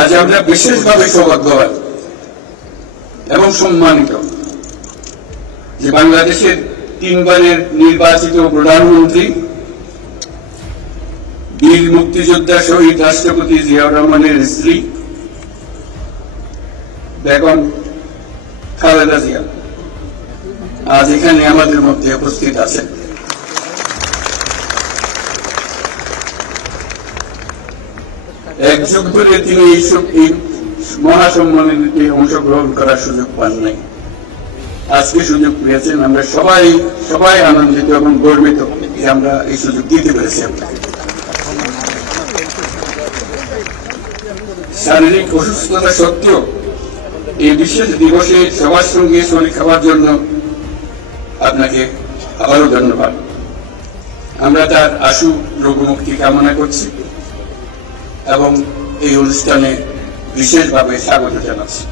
আজ আমরা বিশেষভাবে সৌভাগ্যবান এবং সম্মানিত যে বাংলাদেশের তিনবারের নির্বাচিত প্রধানমন্ত্রী বীর মুক্তিযোদ্ধা শহীদ রাষ্ট্রপতি জিয়াউর রহমানের স্ত্রী বেগম খালেদা জিয়া আজ এখানে আমাদের মধ্যে উপস্থিত আছেন। এক যুগ ধরে তিনি এই মহাসম্মেলনে অংশগ্রহণ করার সুযোগ পান নাই, আজকে সুযোগ পেয়েছেন। আমরা সবাই আনন্দিত এবং গর্বিত যে আমরা এই সুযোগ দিতে পেরেছি আপনাকে। শারীরিক অসুস্থতা সত্ত্বেও এই বিশেষ দিবসে সবার সঙ্গে শরীর খাওয়ার জন্য আপনাকে আবারও ধন্যবাদ। আমরা তার আশু রোগমুক্তি কামনা করছি এবং এই অনুষ্ঠানে বিশেষভাবে স্বাগত জানাচ্ছি।